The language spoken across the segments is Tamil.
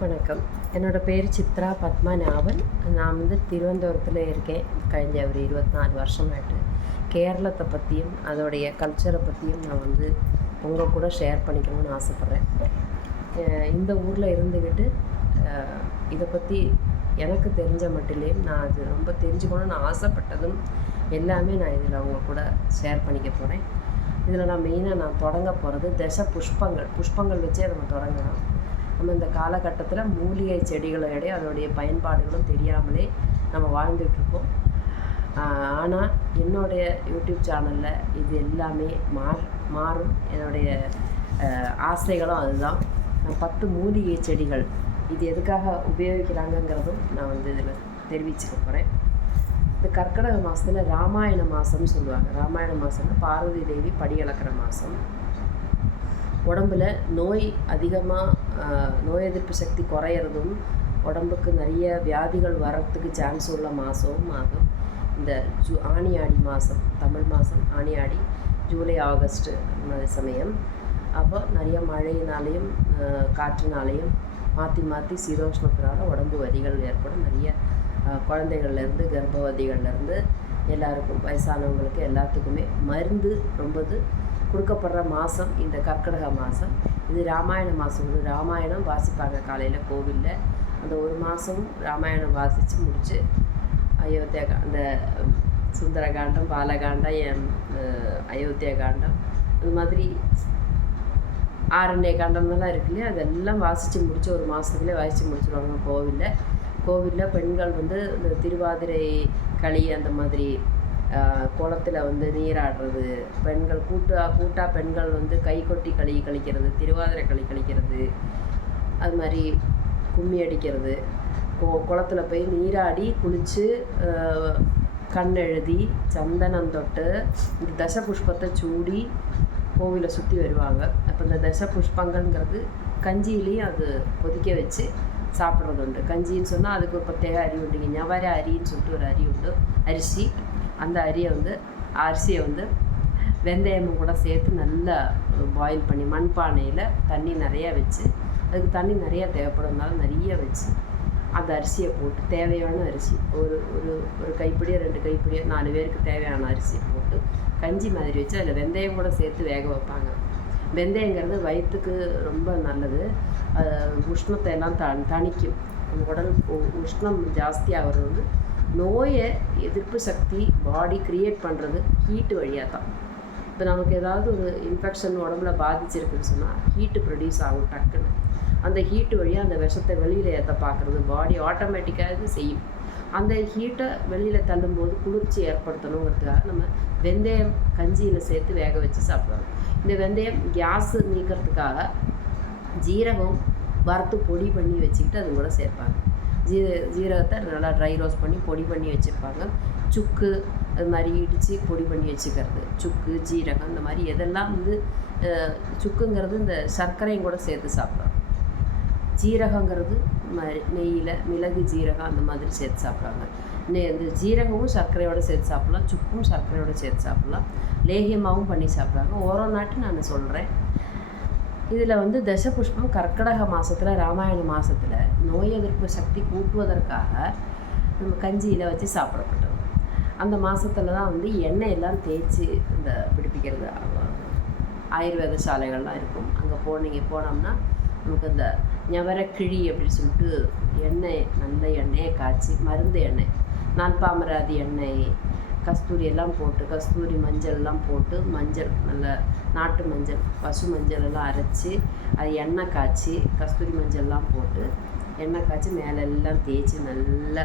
வணக்கம். என்னோடய பேர் சித்ரா பத்மநாபன். நான் திருவனந்தபுரத்தில் இருக்கேன். கழிஞ்ச ஒரு 24 வருஷமாயிட்டு. கேரளத்தை பற்றியும் அதோடைய கல்ச்சரை பற்றியும் நான் உங்கள் கூட ஷேர் பண்ணிக்கணும்னு ஆசைப்பட்றேன். இந்த ஊரில் இருந்துக்கிட்டு இதை பற்றி எனக்கு தெரிஞ்ச மட்டிலேயும் நான் அது ரொம்ப தெரிஞ்சுக்கணும்னு ஆசைப்பட்டதும் எல்லாமே நான் இதில் அவங்க கூட ஷேர் பண்ணிக்க போகிறேன். இதில் நான் மெயினாக தொடங்க போகிறது புஷ்பங்கள் வச்சே நம்ம தொடங்கலாம். நம்ம இந்த காலகட்டத்தில் மூலிகை செடிகளோட அதோடைய பயன்பாடுகளும் தெரியாமலே நம்ம வாழ்ந்துகிட்ருக்கோம். ஆனால் என்னுடைய யூடியூப் சேனலில் இது எல்லாமே மாறும். என்னுடைய ஆசைகளும் அதுதான். 10 மூலிகை செடிகள் இது எதுக்காக உபயோகிக்கிறாங்கங்கிறதும் நான் இதில் தெரிவிச்சுக்க போகிறேன். இந்த கர்க்கிடக மாதத்தில் ராமாயண மாதம்னு சொல்லுவாங்க. ராமாயண மாதம்னா பார்வதி தேவி படி அளக்கிற மாதம். உடம்பில் நோய் எதிர்ப்பு சக்தி குறையிறதும் உடம்புக்கு நிறைய வியாதிகள் வர்றதுக்கு சான்ஸ் உள்ள மாதமும் ஆகும். இந்த ஆனி ஆடி மாதம், தமிழ் மாதம் ஆனி ஆடி, ஜூலை ஆகஸ்ட்டு அந்த மாதிரி சமயம். அப்போ நிறைய மழையினாலேயும் காற்றுனாலேயும் மாற்றி சீதோஷ்ணத்தினால உடம்பு வலிகள் ஏற்படும். நிறைய குழந்தைகள்லேருந்து கர்ப்பவதிகள்லேருந்து எல்லாருக்கும் வயசானவங்களுக்கு எல்லாத்துக்குமே மருந்து கொடுக்கப்படுற மாதம் இந்த கர்க்கிடக மாதம். இது ராமாயண மாதம். ராமாயணம் வாசிப்பாங்க காலையில் கோவிலில். அந்த ஒரு மாதமும் ராமாயணம் வாசித்து முடித்து அயோத்தியா அந்த சுந்தரகாண்டம், பாலகாண்டம், அயோத்தியா காண்டம், அந்த மாதிரி ஆரண்ய காண்டம்லாம் இருக்கு இல்லையா, அதெல்லாம் வாசித்து முடித்து ஒரு மாதத்துலேயே வாசித்து முடிச்சுருவாங்க கோவிலில். பெண்கள் இந்த திருவாதிரை களி அந்த மாதிரி குளத்தில் நீராடுறது, பெண்கள் கூட்டாக பெண்கள் கை கொட்டி களி கழிக்கிறது, திருவாதிரை களி கழிக்கிறது, அது மாதிரி கும்மி அடிக்கிறது, குளத்தில் போய் நீராடி குளித்து கண் எழுதி சந்தனம் தொட்டு இந்த தச புஷ்பத்தை சூடி கோவிலை சுற்றி வருவாங்க. அப்போ இந்த தச புஷ்பங்கள்ங்கிறது கஞ்சியிலையும் அது கொதிக்க வச்சு சாப்பிட்றது உண்டு. கஞ்சின்னு சொன்னால் அதுக்கு ஒரு பிரத்யேக அரி உண்டு. ஞவர அரின்னு சொல்லிட்டு ஒரு அரி உண்டு, அரிசி. அந்த அரிசியை வெந்தயமும் கூட சேர்த்து நல்லா பாயில் பண்ணி மண்பானையில் தண்ணி நிறையா வச்சு, அதுக்கு தண்ணி நிறையா தேவைப்படுறதுனால நிறைய வச்சு அந்த அரிசியை போட்டு, தேவையான அரிசி ஒரு ஒரு கைப்பிடியோ 2 கைப்பிடியோ 4 பேருக்கு தேவையான அரிசியை போட்டு கஞ்சி மாதிரி வச்சு அதில் வெந்தயம் கூட சேர்த்து வேக வைப்பாங்க. வெந்தயங்கிறது வயிற்றுக்கு ரொம்ப நல்லது. உஷ்ணத்தை எல்லாம் தணிக்கும். உடல் உஷ்ணம் ஜாஸ்தியாகிறது நோயை எதிர்ப்பு சக்தி பாடி க்ரியேட் பண்ணுறது ஹீட்டு வழியாக தான். இப்போ நமக்கு ஏதாவது ஒரு இன்ஃபெக்ஷன் உடம்புல பாதிச்சிருக்குன்னு சொன்னால் ஹீட்டு ப்ரொடியூஸ் ஆகும் டக்குன்னு. அந்த ஹீட்டு வழியாக அந்த விஷத்தை வெளியில் ஏற்ற பார்க்குறது பாடி ஆட்டோமேட்டிக்காக இது செய்யும். அந்த ஹீட்டை வெளியில் தள்ளும்போது குளிர்ச்சி ஏற்படுத்தணுங்கிறதுக்காக நம்ம வெந்தயம் கஞ்சியில் சேர்த்து வேக வச்சு சாப்பிடுவோம். இந்த வெந்தயம் கேஸு நீக்கிறதுக்காக ஜீரகம் வறுத்து பொடி பண்ணி வச்சுக்கிட்டு அது கூட சேர்ப்பாங்க. ஜீரகத்தை நல்லா ட்ரை ரோஸ்ட் பண்ணி பொடி பண்ணி வச்சுருப்பாங்க. சுக்கு அது மாதிரி இடித்து பொடி பண்ணி வச்சுக்கிறது. சுக்கு, ஜீரகம் இந்த மாதிரி எதெல்லாம் சுக்குங்கிறது இந்த சர்க்கரையும் கூட சேர்த்து சாப்பிடுவாங்க. ஜீரகங்கிறது நெய்யில் மிளகு, ஜீரகம் அந்த மாதிரி சேர்த்து சாப்பிட்றாங்க. இந்த ஜீரகமும் சர்க்கரையோடு சேர்த்து சாப்பிட்லாம், சுக்கும் சர்க்கரையோடு சேர்த்து சாப்பிட்லாம், லேகியமாகவும் பண்ணி சாப்பிட்றாங்க. ஓரோ நாட்டு நான் சொல்கிறேன். இதில் தசபுஷ்பம் கர்க்கிடக மாதத்தில், ராமாயண மாதத்தில் நோய் எதிர்ப்பு சக்தி கூட்டுவதற்காக நம்ம கஞ்சியில் வச்சு சாப்பிடப்பட்டது. அந்த மாதத்தில் தான் எண்ணெய் எல்லாம் தேய்ச்சி இந்த பிடிப்பிக்கிறது ஆயுர்வேத சாலைகள்லாம் இருக்கும். அங்கே போனோம்னா நமக்கு இந்த ஞவரக்கிழி அப்படின்னு சொல்லிட்டு எண்ணெய், நல்ல எண்ணெயை காய்ச்சி, மருந்து எண்ணெய், நால்பாமராதி எண்ணெய், கஸ்தூரி எல்லாம் போட்டு, கஸ்தூரி மஞ்சள்லாம் போட்டு, மஞ்சள் நல்ல நாட்டு மஞ்சள், பசு மஞ்சள் எல்லாம் அரைச்சி அது எண்ணெய் காய்ச்சி, கஸ்தூரி மஞ்சள்லாம் போட்டு எண்ணெய் காய்ச்சி மேலே எல்லாம் தேய்ச்சி நல்லா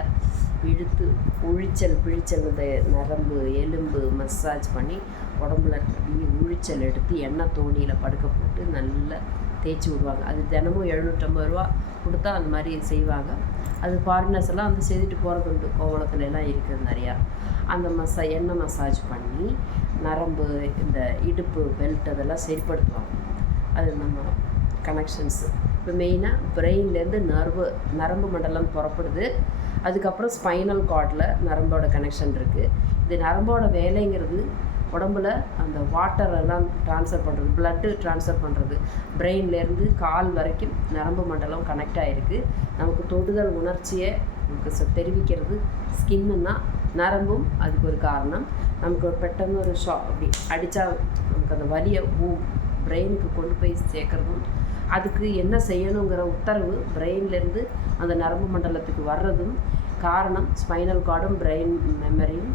இழுத்து பிழிச்சல் இந்த நரம்பு எலும்பு மசாஜ் பண்ணி உடம்புல உழிச்சல் எடுத்து எண்ணெய் தோணியில் படுக்க போட்டு நல்லா தேய்ச்சி விடுவாங்க. அது தினமும் 750 ரூபா கொடுத்தா அந்த மாதிரி செய்வாங்க. அது ஃபாரினர்ஸ் எல்லாம் செய்துட்டு போகிறது உண்டு. கோவளத்துல எல்லாம் இருக்குது நிறையா. அந்த எண்ணெய் மசாஜ் பண்ணி நரம்பு, இந்த இடுப்பு பெல்ட் அதெல்லாம் சரிப்படுத்துவாங்க. அது நம்ம கனெக்ஷன்ஸு. இப்போ மெயினாக பிரெயின்லேருந்து நரம்பு மண்டலம் புறப்படுது. அதுக்கப்புறம் ஸ்பைனல் கார்டில் நரம்போட கனெக்ஷன் இருக்குது. இது நரம்போட வேலைங்கிறது உடம்புல அந்த வாட்டரெல்லாம் ட்ரான்ஸ்ஃபர் பண்ணுறது, பிளட்டு ட்ரான்ஸ்ஃபர் பண்ணுறது, பிரெயின்லேருந்து கால் வரைக்கும் நரம்பு மண்டலம் கனெக்ட் ஆகிருக்கு. நமக்கு தொடுதல் உணர்ச்சியை நமக்கு தெரிவிக்கிறது ஸ்கின்னுன்னா நரம்பும் அதுக்கு ஒரு காரணம். நமக்கு ஒரு பெட்டன்னு ஒரு அப்படி அடித்தா நமக்கு அந்த வலியை பிரெயினுக்கு கொண்டு போய் சேர்க்குறதும், அதுக்கு என்ன செய்யணுங்கிற உத்தரவு பிரெயின்லேருந்து அந்த நரம்பு மண்டலத்துக்கு வர்றதும் காரணம் ஸ்பைனல் கார்டும் பிரெயின் மெமரியும்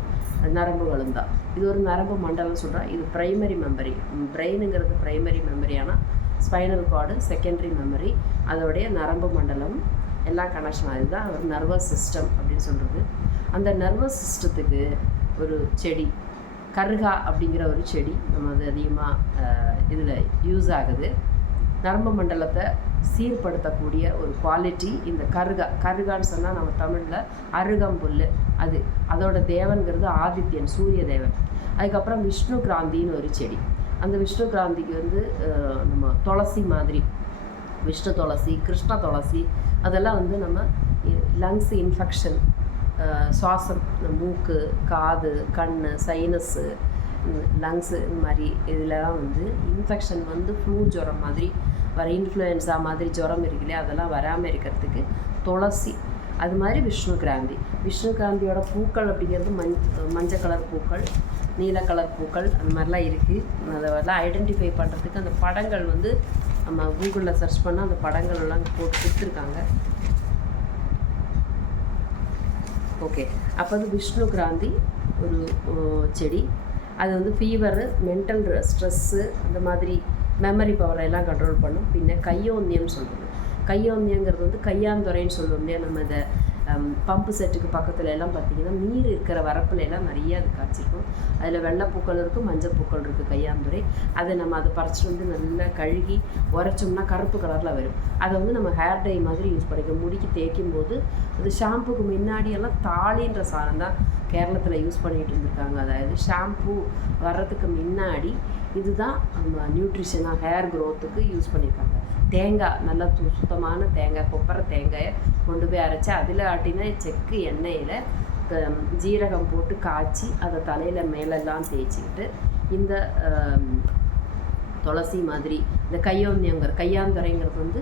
நரம்புகளும் தான். இது ஒரு நரம்பு மண்டலம் சொல்கிறேன். இது ப்ரைமரி மெமரி. பிரெயினுங்கிறது ப்ரைமரி மெமரி, ஆனால் ஸ்பைனல் கார்டு செகண்டரி மெமரி. அதோடைய நரம்பு மண்டலம் எல்லாம் கனெக்ஷன் ஆகுது தான் ஒரு நர்வஸ் சிஸ்டம் அப்படின்னு சொல்கிறது. அந்த நர்வஸ் சிஸ்டத்துக்கு ஒரு செடி கருகா அப்படிங்கிற ஒரு செடி நம்ம அது அதிகமாக இதில் யூஸ் ஆகுது. நரம்பு மண்டலத்தை சீர்படுத்தக்கூடிய ஒரு குவாலிட்டி இந்த கருகான்னு சொன்னால் நம்ம தமிழில் அருகம்புல், அதோட தேவன்கிறது ஆதித்யன், சூரிய தேவன். அதுக்கப்புறம் விஷ்ணு கிராந்தின்னு ஒரு செடி. அந்த விஷ்ணு கிராந்திக்கு வந்து நம்ம துளசி மாதிரி, விஷ்ணு துளசி, கிருஷ்ண துளசி, அதெல்லாம் வந்து நம்ம லங்ஸ் இன்ஃபெக்ஷன், சுவாசம், மூக்கு, காது, கண், சைனஸ்ஸு, லங்ஸு, இந்த மாதிரி இதிலலாம் வந்து இன்ஃபெக்ஷன் வந்து ஃப்ளூ ஜுரம் மாதிரி வர, இன்ஃப்ளூயன்ஸா மாதிரி ஜுரம் இருக்குல்லையா, அதெல்லாம் வராமல் இருக்கிறதுக்கு துளசி. அது மாதிரி விஷ்ணு கிராந்தி. விஷ்ணு கிராந்தியோட பூக்கள் அப்படிங்கிறது மஞ்சள் கலர் பூக்கள், நீல கலர் பூக்கள், அந்த மாதிரிலாம் இருக்குது. அதெல்லாம் ஐடென்டிஃபை பண்ணுறதுக்கு அந்த படங்கள் வந்து நம்ம கூகுளில் சர்ச் பண்ணால் அந்த படங்கள் எல்லாம் போட்டு கொடுத்துருக்காங்க. ஓகே, அப்போ வந்து விஷ்ணு கிராந்தி ஒரு செடி. அது வந்து ஃபீவரு, மென்டல் ஸ்ட்ரெஸ்ஸு, அந்த மாதிரி மெமரி பவரை எல்லாம் கண்ட்ரோல் பண்ணும். பின்ன கையோன்யம்னு சொல்கிறது. கையோன்யங்கிறது வந்து கையாந்துறைன்னு சொல்லுவோம் இல்லையா. நம்ம இந்த பம்பு செட்டுக்கு பக்கத்தில் எல்லாம் பார்த்திங்கன்னா நீர் இருக்கிற வரப்பில் எல்லாம் நிறைய அது காய்ச்சிருக்கும். அதில் வெள்ளைப்பூக்கள் இருக்குது, மஞ்சள் பூக்கள் இருக்குது, கையாந்துறை. அதை நம்ம அதை பறிச்சிட்டு வந்து நல்லா கழுகி உரைச்சோம்னா கருப்பு கலரில் வரும். அதை வந்து நம்ம ஹேர் டை மாதிரி யூஸ் பண்ணிக்கலாம். முடிக்கு தேய்க்கும் போது அது ஷாம்புக்கு முன்னாடியெல்லாம் தாலின்ற சாரம் தான் கேரளத்தில் யூஸ் பண்ணிகிட்டு இருந்திருக்காங்க. அதாவது ஷாம்பு வர்றதுக்கு முன்னாடி இதுதான் நம்ம நியூட்ரிஷனாக ஹேர் க்ரோத்துக்கு யூஸ் பண்ணியிருக்காங்க. தேங்காய், நல்லா சுத்தமான தேங்காய், கொப்பரை தேங்காயை கொண்டு போய் அரைச்சி அதில் ஆட்டின செக்கு எண்ணெயில் ஜீரகம் போட்டு காய்ச்சி அதை தலையில் மேலெல்லாம் தேய்ச்சிக்கிட்டு இந்த துளசி மாதிரி இந்த கையாந்துறைங்கிறது வந்து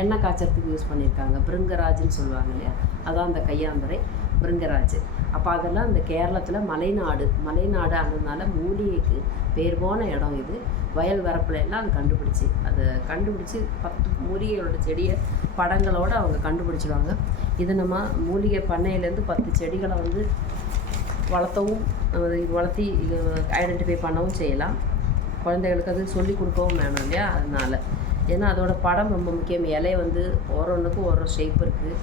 எண்ணெய் காய்ச்சறதுக்கு யூஸ் பண்ணியிருக்காங்க. பிருங்கராஜ்னு சொல்லுவாங்க இல்லையா, அதான் அந்த கையாந்துறை, பிருங்கராஜ். அப்போ அதெல்லாம் இந்த கேரளத்தில் மலைநாடு ஆனதுனால மூலிகைக்கு பேர் போன இடம் இது. வயல் வரப்பில் எல்லாம் அதை கண்டுபிடிச்சி 10 மூலிகைகளோட செடியை படங்களோடு அவங்க கண்டுபிடிச்சிடுவாங்க. இது நம்ம மூலிகை பண்ணையிலேருந்து 10 செடிகளை வந்து வளர்த்தி ஐடென்டிஃபை பண்ணவும் செய்யலாம். குழந்தைகளுக்கு அது சொல்லி கொடுக்கவும் வேணும் இல்லையா. அதனால் ஏன்னா அதோட படம் ரொம்ப முக்கியம். இலை வந்து ஒவ்வொன்றுக்கும் ஒரு ஷேப் இருக்குது.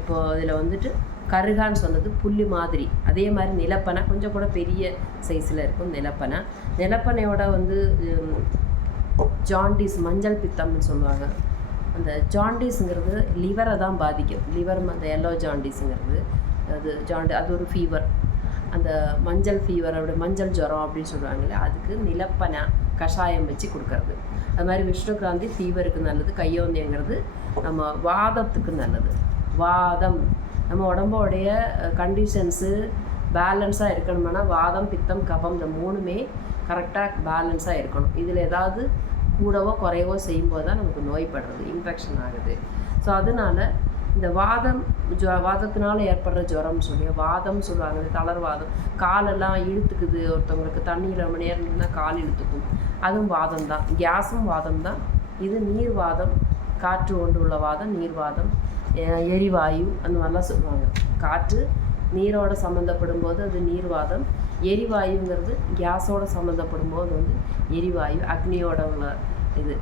இப்போது இதில் வந்துட்டு கருகான்னு சொன்னது புல்லி மாதிரி, அதே மாதிரி நிலப்பனை கொஞ்சம் கூட பெரிய சைஸில் இருக்கும். நிலப்பனையோட வந்து ஜாண்டிஸ், மஞ்சள் பித்தம்னு சொல்லுவாங்க. அந்த ஜாண்டிஸுங்கிறது லிவரை தான் பாதிக்கும். லிவர் அந்த எல்லோ ஜாண்டிஸுங்கிறது அது ஒரு ஃபீவர். அந்த மஞ்சள் ஃபீவர், அப்படி மஞ்சள் ஜுரம் அப்படின்னு சொல்லுவாங்கல்ல, அதுக்கு நிலப்பனை கஷாயம் வச்சு கொடுக்கறது. அது மாதிரி விஷ்ணு கிராந்தி ஃபீவருக்கு நல்லது. கையோந்தியங்கிறது நம்ம வாதத்துக்கு நல்லது. வாதம் நம்ம உடம்போடைய கண்டிஷன்ஸு பேலன்ஸாக இருக்கணும்னா வாதம், பித்தம், கபம் இந்த 3மே கரெக்டாக பேலன்ஸாக இருக்கணும். இதில் ஏதாவது கூடவோ குறையவோ செய்யும்போது தான் நமக்கு நோய்படுறது, இன்ஃபெக்ஷன் ஆகுது. ஸோ அதனால் இந்த வாதத்தினால ஏற்படுற ஜுரம்னு சொல்லி வாதம் சொல்லுவாங்க. தளர்வாதம், காலெல்லாம் இழுத்துக்குது. ஒருத்தவங்களுக்கு தண்ணியில் ரொம்ப நேரம் இருந்தால் கால் இழுத்துக்கும், அதுவும் வாதம் தான். கேஸும் வாதம் தான். இது நீர்வாதம், காற்று கொண்டு உள்ள வாதம், நீர்வாதம், எரிவாயு, அந்த மாதிரிலாம் சொல்லுவாங்க. காற்று நீரோடு சம்மந்தப்படும் போது அது நீர்வாதம். எரிவாயுங்கிறது கேஸோடு சம்மந்தப்படும் போது வந்து எரிவாயு. அக்னியோட உள்ள இது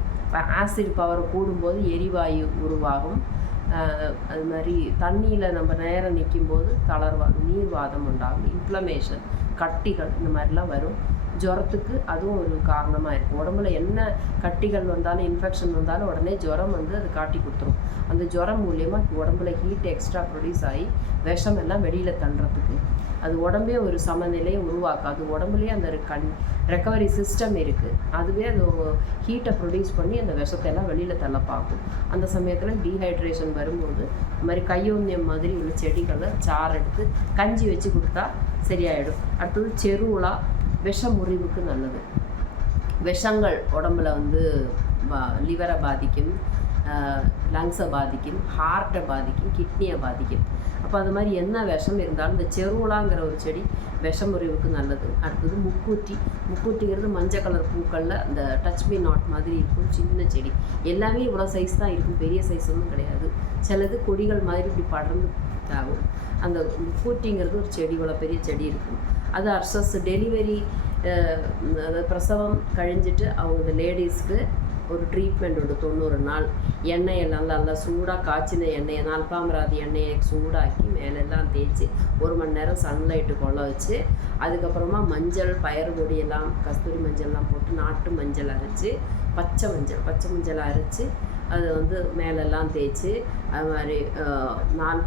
ஆசிட் பவர் கூடும்போது எரிவாயு உருவாகும். அது மாதிரி தண்ணியில் நம்ம நேரம் நிற்கும்போது தளர்வாதம், நீர்வாதம் உண்டாகும். இன்ஃப்ளமேஷன், கட்டிகள், இந்த மாதிரிலாம் வரும். ஜுரத்துக்கு அதுவும் ஒரு காரணமாக இருக்கும். உடம்புல என்ன கட்டிகள் வந்தாலும் இன்ஃபெக்ஷன் வந்தாலும் உடனே ஜுரம் வந்து அது காட்டி கொடுத்துரும். அந்த ஜுரம் மூலியமாக உடம்புல ஹீட் எக்ஸ்ட்ரா ப்ரொடியூஸ் ஆகி விஷம் எல்லாம் வெளியில் தள்ளுறதுக்கு அது உடம்பே ஒரு சமநிலையை உருவாக்கும். அது உடம்புலேயே அந்த ரெக்கவரி சிஸ்டம் இருக்குது. அதுவே அது ஹீட்டை ப்ரொடியூஸ் பண்ணி அந்த விஷத்தை எல்லாம் வெளியில் தள்ள பார்க்கும். அந்த சமயத்தில் டீஹைட்ரேஷன் வரும்போது இந்த மாதிரி கையோன்யம் மாதிரி உள்ள செடிகளை சாறு எடுத்து கஞ்சி வச்சு கொடுத்தா சரியாயிடும். அடுத்தது செருவுலா, விஷ முறிவுக்கு நல்லது. விஷங்கள் உடம்புல வந்து லிவரை பாதிக்கும், லங்ஸை பாதிக்கும், ஹார்ட்டை பாதிக்கும், கிட்னியை பாதிக்கும். அப்போ அது மாதிரி என்ன விஷம் இருந்தாலும் இந்த செருவலாங்கிற ஒரு செடி விஷமுறிவுக்கு நல்லது. அடுத்தது முக்கூட்டிங்கிறது மஞ்சள் கலர் பூக்களில் அந்த டச் மீ நாட் மாதிரி இருக்கும், சின்ன செடி. எல்லாமே இவ்வளோ சைஸ் தான் இருக்கும், பெரிய சைஸ் ஒன்றும் கிடையாது. சிலது கொடிகள் மாதிரி இப்படி படர்ந்து ஆகும். அந்த முக்கூட்டிங்கிறது ஒரு செடி, இவ்வளோ பெரிய செடி இருக்கும். அது அர்சஸ் டெலிவரி, அது பிரசவம் கழிஞ்சிட்டு அவங்க இந்த லேடிஸ்க்கு ஒரு ட்ரீட்மெண்ட் உண்டு 90 நாள். எண்ணெயெல்லாம் நல்லா சூடாக காய்ச்சின எண்ணெயை, நால்பாமராதி எண்ணெயை சூடாக்கி மேலெல்லாம் தேய்ச்சி 1 மணி நேரம் சன்லைட்டு கொள்ள வச்சு, அதுக்கப்புறமா மஞ்சள், பயறு பொடியெல்லாம், கஸ்தூரி மஞ்சள்லாம் போட்டு நாட்டு மஞ்சள் அரைச்சி, பச்சை மஞ்சள் அரைச்சி அதை வந்து மேலெல்லாம் தேய்ச்சி, அது மாதிரி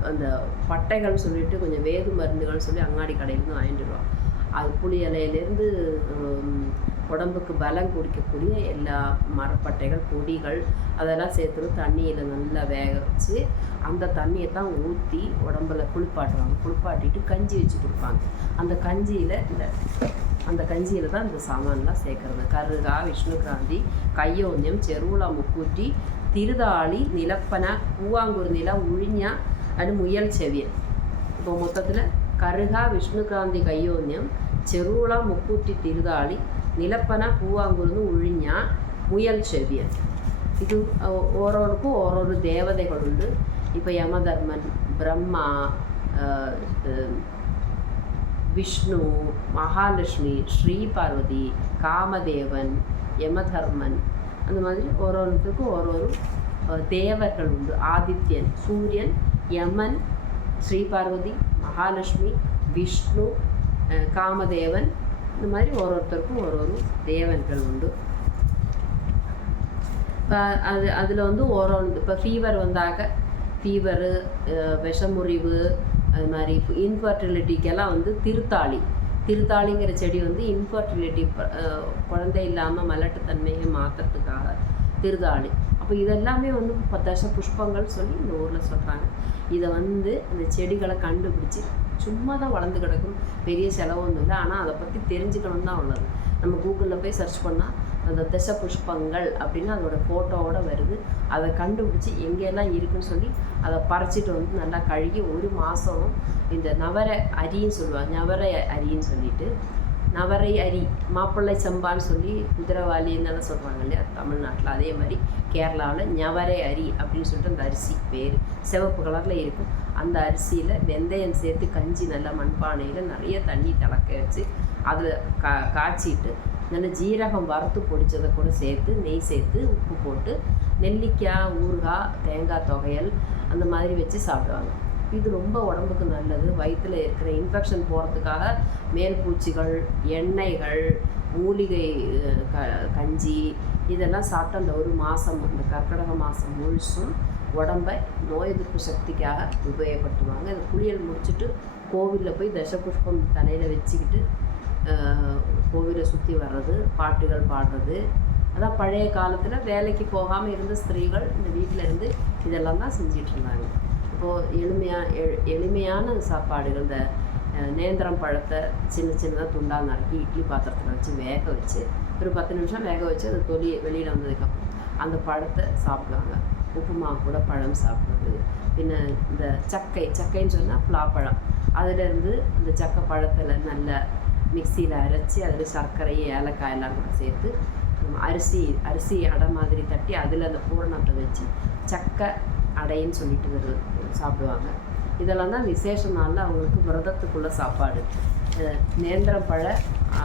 அந்த பட்டைகள் சொல்லிட்டு கொஞ்சம் வேது மருந்துகள் சொல்லி அங்காடி கடையிலேருந்து வாங்கிட்டுருவோம். அது புளி இலையிலேருந்து உடம்புக்கு பலம் குடிக்கக்கூடிய எல்லா மரப்பட்டைகள், பொடிகள் அதெல்லாம் சேர்த்துட்டு தண்ணியில் நல்லா வேக வச்சு அந்த தண்ணியை தான் ஊற்றி உடம்புல குளிப்பாட்டுவாங்க. குளிப்பாட்டிட்டு கஞ்சி வச்சு கொடுப்பாங்க. அந்த கஞ்சியில் தான் இந்த சாமான்லாம் சேர்க்குறது. கருகா, விஷ்ணுகிராந்தி, கையோன்யம், செருவலா, முக்கூட்டி, திருதாளி, நிலப்பனை, பூவாங்கூர் நிலா, உழிஞா, அது முயல் செவியல். இப்போ மொத்தத்தில் கருகா, விஷ்ணுகிராந்தி, கையோன்யம், செருவலா, முக்கூட்டி, திருதாளி, நிலப்பனை, பூவாங்குருந்து, உழிஞா, முயல் செவியல். இது ஓரோருக்கும் ஓரொரு தேவதைகள் உண்டு. இப்போ யமதர்மன், பிரம்மா, விஷ்ணு, மகாலட்சுமி, ஸ்ரீ பார்வதி, காமதேவன், யமதர்மன், அந்த மாதிரி ஓரோருத்துக்கும் ஓரொரு தேவர்கள் உண்டு. ஆதித்யன், சூரியன், யமன், ஸ்ரீ பார்வதி, மகாலட்சுமி, விஷ்ணு, காமதேவன், இந்த மாதிரி ஒருத்தருக்கும் ஒரு தேவன்கள் உண்டு. இப்போ அதில் வந்து இப்போ ஃபீவர் வந்தாக்க ஃபீவரு, விஷமுறிவு, அது மாதிரி இன்ஃபர்டிலிட்டிக்கெல்லாம் வந்து திருத்தாளிங்கிற செடி வந்து இன்ஃபர்டிலிட்டி, குழந்தை இல்லாமல் மலட்டுத்தன்மையை மாற்றுறதுக்காக திருதாளி. அப்போ இதெல்லாமே வந்து தச புஷ்பங்கள் சொல்லி இந்த ஊரில் சொல்கிறாங்க. இதை வந்து இந்த செடிகளை கண்டுபிடிச்சி சும்மா தான் வளர்ந்து கிடக்கும், பெரிய செலவு ஒன்றும் இல்லை. ஆனால் அதை பற்றி தெரிஞ்சுக்கணும் தான் உள்ளது. நம்ம கூகுளில் போய் சர்ச் பண்ணால் அந்த தச புஷ்பங்கள் அப்படின்னு அதோட ஃபோட்டோவோடு வருது. அதை கண்டுபிடிச்சி எங்கெல்லாம் இருக்குதுன்னு சொல்லி அதை பறிச்சிட்டு வந்து நல்லா கழுகி 1 மாதம் இந்த நவரை அரின்னு சொல்லுவாங்க. நவரை அரின்னு சொல்லிட்டு, நவரை அரி, மாப்பிள்ளை சம்பான்னு சொல்லி குதிரவாளின்னு சொல்கிறாங்க இல்லையா தமிழ்நாட்டில். அதே மாதிரி கேரளாவில் நவரை அரி அப்படின்னு சொல்லிட்டு அந்த அரிசி பேர் சிவப்பு கலரில் இருக்கும். அந்த அரிசியில் வெந்தயம் சேர்த்து கஞ்சி நல்லா மண்பானையில் நிறைய தண்ணி திளக்க வச்சு அதில் காய்ச்சிட்டு நல்ல ஜீரகம் வறுத்து பொடிச்சதை கூட சேர்த்து, நெய் சேர்த்து, உப்பு போட்டு, நெல்லிக்காய், ஊறுகாய், தேங்காய் துவையல் அந்த மாதிரி வச்சு சாப்பிடுவாங்க. இது ரொம்ப உடம்புக்கு நல்லது. வயிற்றில் இருக்கிற இன்ஃபெக்ஷன் போகிறதுக்காக மேல் பூச்சிகள், எண்ணெய்கள், மூலிகை கஞ்சி இதெல்லாம் சாப்பிட்டு அந்த 1 மாதம், அந்த கர்க்கிடக மாதம் முழுசும் உடம்பை நோய் எதிர்ப்பு சக்திக்காக உபயோகப்படுத்துவாங்க. இந்த குளியல் முடிச்சுட்டு கோவிலில் போய் தசபுஷ்பம் தலையில் வச்சுக்கிட்டு கோவிலை சுற்றி வர்றது, பாட்டுகள் பாடுறது. அதான் பழைய காலத்தில் வேலைக்கு போகாமல் இருந்த ஸ்திரீகள் இந்த வீட்டில் இருந்து இதெல்லாம் தான் செஞ்சிட்டு இருந்தாங்க. இப்போது எளிமையான சாப்பாடுகள், இந்த நேந்திரம் பழத்தை சின்னதாக துண்டாக நறுக்கி இட்லி பாத்திரத்தில் வச்சு வேக வச்சு ஒரு 10 நிமிஷம் வேக வச்சு அந்த தொலி வெளியில் வந்ததுக்கப்புறம் அந்த பழத்தை சாப்பிடுவாங்க. உப்புமா கூட பழம் சாப்பிடுறது. பின்ன இந்த சக்கைன்னு சொன்னால் பலாப்பழம், அதிலேருந்து இந்த சக்கை பழத்தில் நல்ல மிக்சியில் அரைச்சி அதில் சர்க்கரை, ஏலக்காய் எல்லாம் கூட சேர்த்து அரிசி அடை மாதிரி தட்டி அதில் அந்த பூரணத்தை வச்சு சக்கை அடைன்னு சொல்லிட்டு சாப்பிடுவாங்க. இதெல்லாம் தான் விசேஷ நாளில் அவங்களுக்கு விரதத்துக்குள்ள சாப்பாடு. நேந்திரம் பழ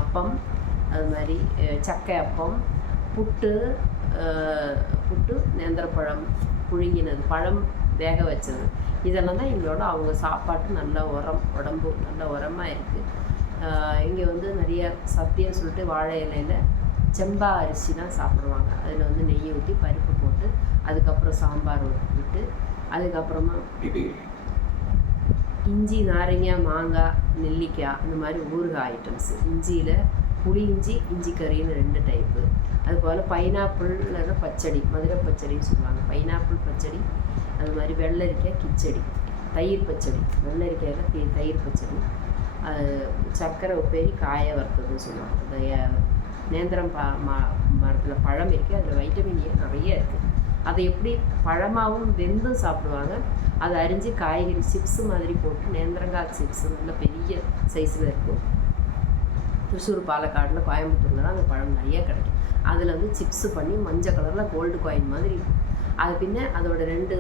அப்பம், அது மாதிரி சக்கை அப்பம், புட்டு, நேந்திரப்பழம் புழுங்கினது, பழம் வேக வச்சது, இதெல்லாம் தான் எங்களோட அவங்க சாப்பாட்டு நல்ல உடம்பு நல்ல உரமாக இருக்குது. இங்கே வந்து நிறைய சத்தியம் சொல்லிட்டு வாழை இலையில் செம்பா அரிசி தான் சாப்பிடுவாங்க. அதில் வந்து நெய் ஊற்றி பருப்பு போட்டு அதுக்கப்புறம் சாம்பார் விட்டு அதுக்கப்புறமா இஞ்சி, நாரங்காய், மாங்காய், நெல்லிக்காய் இந்த மாதிரி ஊறுகாய் ஐட்டம்ஸு. இஞ்சியில் புளி இஞ்சி, இஞ்சி கறின்னு 2 டைப்பு. அதுபோல் பைனாப்பிளில் பச்சடி, மதுரை பச்சடின்னு சொல்லுவாங்க. பைனாப்பிள் பச்சடி, அது மாதிரி வெள்ளரிக்காய் கிச்சடி, தயிர் பச்சடி, வெள்ளரிக்காயில் தயிர் பச்சடி, சர்க்கரை உப்பேரி காய வறுத்ததுன்னு சொல்லுவாங்க. அந்த நேந்திரம் மரத்தில் பழம் இருக்குது, அதில் வைட்டமின் ஏ நிறைய இருக்குது. அதை எப்படி பழமாகவும் வெந்தும் சாப்பிடுவாங்க. அதை அரிஞ்சு காய்கறி சிப்ஸு மாதிரி போட்டு, நேந்திரங்காய் சிப்ஸு நல்ல பெரிய சைஸில் இருக்கும். திருச்சூர், பாலக்காடில், கோயம்புத்தூரில் தான் அந்த பழம் நிறைய கிடைக்கும். அதில் வந்து சிப்ஸு பண்ணி மஞ்சள் கலரில் கோல்டு காயின் மாதிரி இருக்கும். அது பின்ன அதோட 2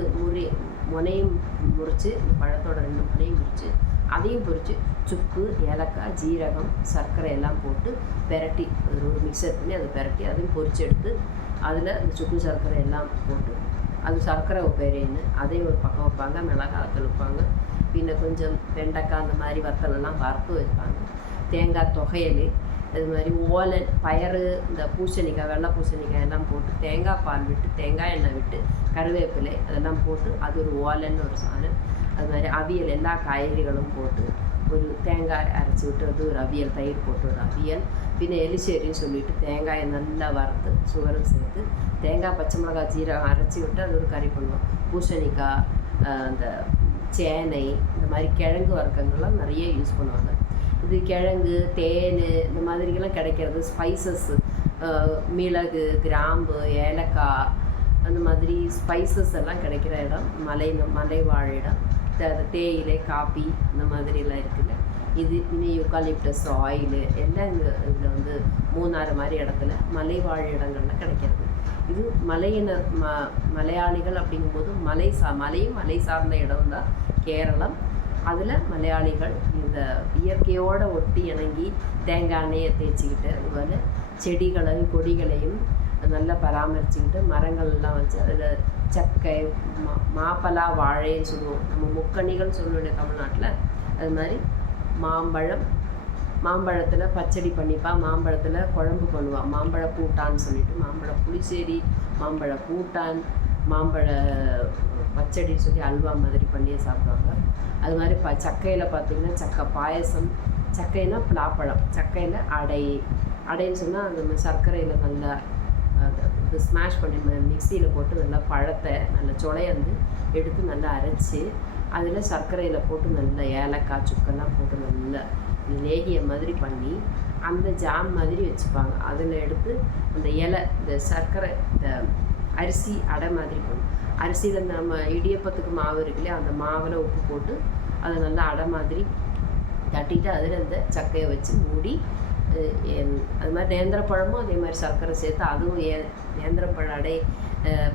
முனையும் முறித்து, இந்த பழத்தோட 2 முனையும் முறித்து அதையும் பொறித்து சுக்கு, ஏலக்காய், ஜீரகம், சர்க்கரை எல்லாம் போட்டு பெரட்டி, ஒரு மிக்சர் பண்ணி அதை பெரட்டி அதையும் பொறிச்சு எடுத்து அதில் இந்த சுக்கு சர்க்கரை எல்லாம் போட்டு, அது சர்க்கரை உப்பேரின்னு அதையும் ஒரு பக்கம் வைப்பாங்க. மிளகாத்தூள் வைப்பாங்க. பின்ன கொஞ்சம் வெண்டைக்காய் அந்த மாதிரி வத்தலெல்லாம் வறுத்து வைப்பாங்க. தேங்காய் துவையல், இது மாதிரி ஓலன், பயறு, இந்த பூசணிக்காய், வெள்ளை பூசணிக்காய் எல்லாம் போட்டு தேங்காய் பால் விட்டு, தேங்காய் எண்ணெய் விட்டு, கருவேப்பிலை அதெல்லாம் போட்டு அது ஒரு ஓலன்னு ஒரு சாதம். அது மாதிரி அவியல், எல்லா காய்கறிகளும் போட்டு ஒரு தேங்காய் அரைச்சி விட்டு அது ஒரு அவியல், தயிர் போட்டு ஒரு அவியல். பின்ன எலிச்சேரின்னு சொல்லிவிட்டு தேங்காயை நல்லா வறுத்து சுகரும் சேர்த்து தேங்காய், பச்சை மிளகாய், ஜீரகம் அரைச்சி விட்டு அது ஒரு கறி பண்ணுவோம். பூசணிக்காய், அந்த சேனை, இந்த மாதிரி கிழங்கு வர்க்கங்கள்லாம் நிறைய யூஸ் பண்ணுவாங்க. இது கிழங்கு, தேன் இந்த மாதிரிலாம் கிடைக்கிறது. ஸ்பைசஸ்ஸு, மிளகு, கிராம்பு, ஏலக்காய், அந்த மாதிரி ஸ்பைசஸ் எல்லாம் கிடைக்கிற இடம் மலைவாழ் இடம். தேயிலை, காப்பி இந்த மாதிரிலாம் இருக்குல்ல. இது இன்னும் யூக்காலிப்டஸ் ஆயிலு எல்லாம் இதில் வந்து மூணாறு மாதிரி இடத்துல மலைவாழ் இடங்கள்லாம் கிடைக்கிறது. இது மலையாளிகள் அப்படிங்கும்போது மலையும் மலை சார்ந்த இடம் தான் கேரளம். அதில் மலையாளிகள் இந்த இயற்கையோடு ஒட்டி இணங்கி தேங்காய் எண்ணெயை தேய்ச்சிக்கிட்டு, அதுபோல் செடிகளையும் கொடிகளையும் நல்லா பராமரிச்சுக்கிட்டு, மரங்கள்லாம் வச்சு அதில் சக்கை, மாப்பலா, வாழைன்னு சொல்லுவோம். நம்ம முக்கணிகள் சொல்லுவோம் தமிழ்நாட்டில். அது மாதிரி மாம்பழத்தில் பச்சடி பண்ணிப்பான். மாம்பழத்தில் குழம்பு பண்ணுவான். மாம்பழ பூட்டான்னு சொல்லிட்டு, மாம்பழ புளிச்சேரி, மாம்பழ பூட்டான், மாம்பழ பச்சடின்னு சொல்லி அல்வா மாதிரி பண்ணி சாப்பிடுவாங்க. அது மாதிரி சக்கையில் பார்த்திங்கன்னா சக்கை பாயசம். சக்கைனா பலாப்பழம், சக்கையில் அடைன்னு சொன்னால் அந்த சர்க்கரையில் நல்லா இது ஸ்மாஷ் பண்ணி மிக்சியில் போட்டு நல்லா பழத்தை நல்லா சுளையந்து எடுத்து நல்லா அரைச்சி அதில் சர்க்கரையில் போட்டு நல்லா ஏலக்காய், சுக்கெல்லாம் போட்டு நல்லா லேகிய மாதிரி பண்ணி அந்த ஜாம் மாதிரி வச்சுப்பாங்க. அதில் எடுத்து அந்த இந்த சர்க்கரை, இந்த அரிசி அடை மாதிரி பண்ணும். அரிசியில் நம்ம இடியப்பத்துக்கு மாவு இருக்குல்லையே, அந்த மாவில் உப்பு போட்டு அதை நல்லா அடை மாதிரி தட்டிட்டு அதில் இந்த சக்கையை வச்சு மூடி, அது மாதிரி நேந்திரப்பழமும் அதே மாதிரி சர்க்கரை சேர்த்து அதுவும் நேந்திரப்பழ அடை,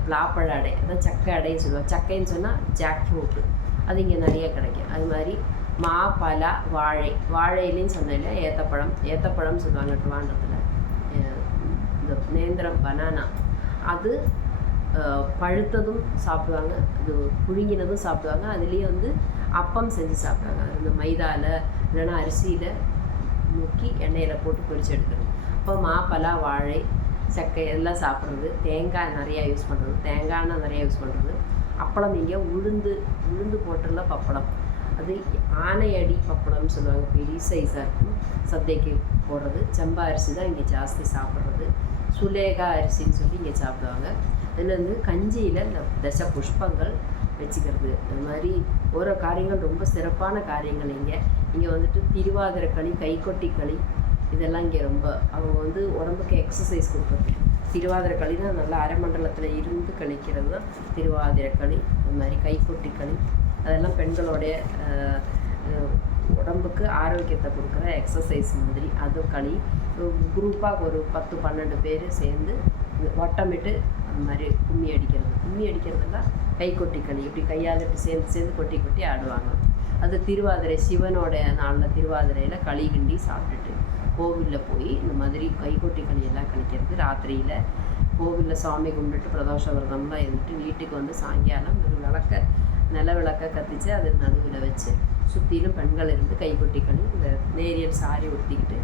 பலாப்பழ அடை, அதான் சக்கை அடைன்னு சொல்லுவாங்க. சக்கைன்னு சொன்னால் ஜாக் ஃப்ரூட்டு, அது இங்கே நிறைய கிடைக்கும். அது மாதிரி பலா, வாழையிலையும் சொன்னேன் ஏத்தப்பழம் சொல்லுவாங்க ட்ரிவாண்டத்தில். இந்த நேந்திரம், பனானா, அது பழுத்ததும் சாப்பிடுவாங்க, அது புழுங்கினதும் சாப்பிடுவாங்க. அதுலேயே வந்து அப்பம் செஞ்சு சாப்பிடுவாங்க. இந்த மைதாவில் இல்லைன்னா அரிசியில் முக்கி எண்ணெயில் போட்டு பொரிச்சு எடுக்கிறது. அப்போ பலா, வாழை, சக்கை எல்லாம் சாப்பிட்றது. தேங்காய் நிறையா யூஸ் பண்ணுறது, தேங்காய்னா நிறையா யூஸ் பண்ணுறது. அப்பளம் இங்கே உளுந்து போட்டுள்ள பப்படம், அது ஆனை அடி பப்படம்னு சொல்லுவாங்க, பெரிய சைஸாக இருக்கும், சத்தைக்கு போடுறது. சம்பா அரிசி தான் இங்கே ஜாஸ்தி சாப்பிட்றது. சுலேகா அரிசின்னு சொல்லி இங்கே சாப்பிடுவாங்க. அதில் வந்து கஞ்சியில் இந்த தச புஷ்பங்கள் வச்சுக்கிறது. அது மாதிரி ஓரோ காரியங்கள் ரொம்ப சிறப்பான காரியங்கள். இங்கே வந்துட்டு திருவாதிரை களி, கைக்கொட்டி களி, இதெல்லாம் இங்கே ரொம்ப அவங்க வந்து உடம்புக்கு எக்ஸசைஸ் கொடுக்குறது. திருவாதிரை களி தான் நல்லா அரைமண்டலத்தில் இருந்து கழிக்கிறது தான் திருவாதிரை களி. அது மாதிரி கைக்கொட்டி களி, அதெல்லாம் பெண்களுடைய உடம்புக்கு ஆரோக்கியத்தை கொடுக்குற எக்ஸசைஸ் மாதிரி. அது களி குரூப்பாக ஒரு 10-12 பேர் சேர்ந்து வட்டமிட்டு அந்த மாதிரி கும்மி அடிக்கிறதுலாம் கைக்கொட்டி களி. இப்படி கையாலிட்டு சேர்ந்து கொட்டி ஆடுவாங்க. அது திருவாதிரை, சிவனோட நாளில் திருவாதிரையில் களி கிண்டி சாப்பிட்டுட்டு கோவிலில் போய் இந்த மாதிரி கைக்கொட்டி களியெல்லாம் கழிக்கிறது. ராத்திரியில் கோவிலில் சாமி கும்பிட்டுட்டு பிரதோஷ விரதம்லாம் இருந்துட்டு வீட்டுக்கு வந்து சாயங்காலம் ஒரு நில விளக்க கத்திச்சு அது நடுவில் வச்சு சுற்றிலும் பெண்கள் இருந்து கைக்கொட்டி களி, இந்த நேரியல் சாரி உடுத்திக்கிட்டு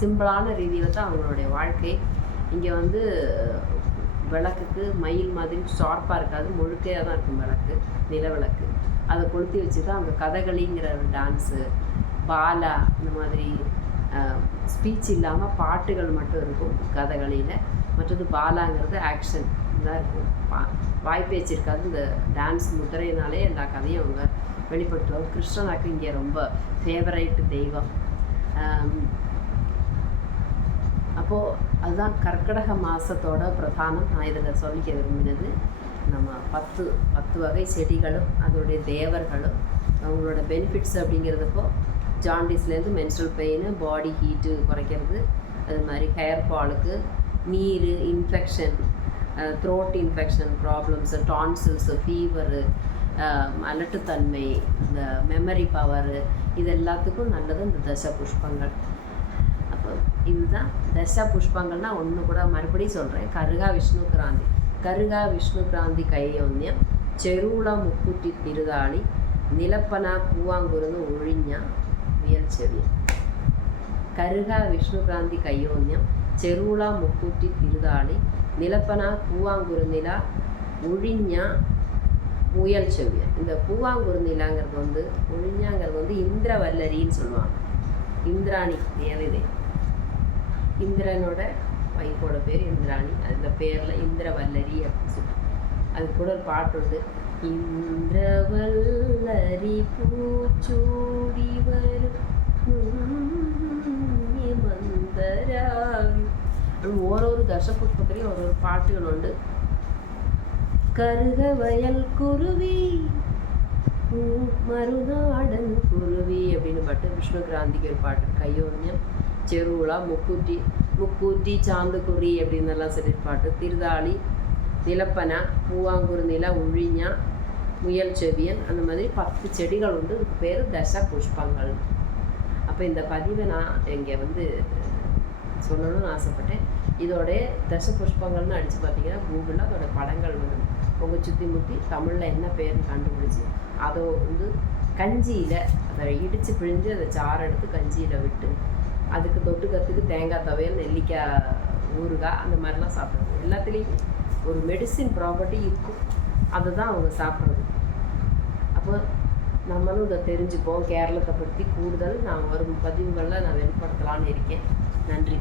சிம்பிளான ரீதியில் தான் அவங்களுடைய வாழ்க்கை. இங்கே வந்து விளக்குக்கு மயில் மாதிரி ஷார்ப்பாக இருக்காது, முழுக்கையாக தான் இருக்கும் விளக்கு, நிலவிளக்கு. அதை கொளுத்தி வச்சு தான் அவங்க கதகளிங்கிற டான்ஸு, பாலா, இந்த மாதிரி ஸ்பீச் இல்லாமல் பாட்டுகள் மட்டும் இருக்கும் கதகளியில். மற்றது பாலாங்கிறது ஆக்ஷன், தான் இருக்கும். வாய்ப்பேச்சு இருக்காது. இந்த டான்ஸ் முத்திரையினாலே எல்லா கதையும் அவங்க வெளிப்படுத்துவாங்க. கிருஷ்ணனாக்கு இங்கே ரொம்ப ஃபேவரைட் தெய்வம். அப்போது அதுதான் கர்க்கடக மாதத்தோட பிரதானம். நான் இதில் சொல்லிக்க விரும்பினது, நம்ம 10 வகை செடிகளும் அதோடைய தேவர்களும் அவங்களோட பெனிஃபிட்ஸ் அப்படிங்கிறதப்போ ஜாண்டிஸ்லேருந்து மென்ஸ்ட்ரல் பெயின், பாடி ஹீட்டு குறைக்கிறது, அது மாதிரி ஹேர் ஃபாலுக்கு, நீர் infection, throat infection problems, tonsils, fever, அலட்டுத்தன்மை, இந்த மெமரி பவரு, இது எல்லாத்துக்கும் நல்லது இந்த தச புஷ்பங்கள். அப்போ இதுதான் தச புஷ்பங்கள்னால் ஒன்று கூட மறுபடியும் சொல்கிறேன். கருகா விஷ்ணு கிராந்தி, கருகா விஷ்ணு கிராந்தி கையோன்யம், చెరువుల ముక్కుటి తిరుదాళి, నిలపన పూవాంగురును ఒழிഞ്ഞ వియల్ చెవి. కరుగా విష్ణుక్రాంతి కయ్యోన్యం, చెరువుల ముక్కుటి తిరుదాళి, நிலப்பனா பூவாங்குருநிலா ஒழிஞ்ச முயல் செவ்வியல். இந்த பூவாங்குருநிலாங்கிறது வந்து ஒழிஞ்சாங்கிறது வந்து இந்திரவல்லரின்னு சொல்லுவாங்க. இந்திராணி தேவதை, இந்திரனோட வைஃபோட பேர் இந்திராணி. அந்த பேரில் இந்திரவல்லரி அப்படின்னு சொல்லுவாங்க. அது கூட ஒரு பாட்டு உண்டு, இந்திரவல்லரி பூச்சூடி வரும் மந்தராவி. ஓரொரு தசபுஷ்பத்திலையும் ஒரு பாட்டுகள் உண்டு. கருக வயல் குருவி, மருநாடன் குருவி அப்படின்னு பாட்டு. விஷ்ணு கிராந்திக்கு ஒரு பாட்டு. கையோன்யம், చెరువుల முக்கூட்டி சாந்துக்குறி அப்படின்னு எல்லாம் சொல்லி பாட்டு. திருதாளி, நிலப்பன, பூவாங்குரு நில, ஒழிஞ்சா, முயல் செவியன், அந்த மாதிரி 10 செடிகள் உண்டு. இதுக்கு பேர் தச புஷ்பங்கள். அப்போ இந்த பதிவை நான் இங்கே வந்து சொல்லணும்னு ஆசைப்பட்டேன். இதோடைய தச புஷ்பங்கள்னு அடித்து பார்த்தீங்கன்னா கூகுளில் அதோட படங்கள் வரும். உங்கள் சுற்றி முற்றி தமிழில் என்ன பேர்னு கண்டுபிடிச்சி அதை வந்து கஞ்சியில் அதை இடித்து பிழிஞ்சு அதை சாறு எடுத்து கஞ்சியில் விட்டு அதுக்கு தொட்டுக்கிறதுக்கு தேங்காய் துவையல், நெல்லிக்காய் ஊறுகாய், அந்த மாதிரிலாம் சாப்பிட்றது. எல்லாத்துலேயும் ஒரு மெடிசின் ப்ராப்பர்ட்டி இருக்கும். அதை தான் அவங்க சாப்பிட்றது. அப்போ நம்மளும் இதை தெரிஞ்சுப்போம். கேரளத்தை பற்றி கூடுதல் நான் வரும் பதிவுகளில் நான் வெளிப்படுத்தலான்னு இருக்கேன். நன்றி.